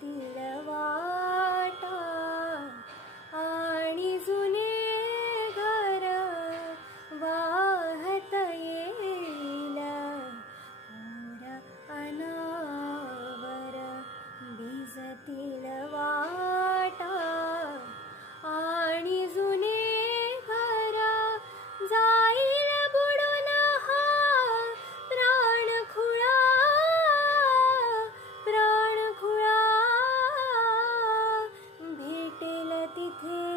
till तिथे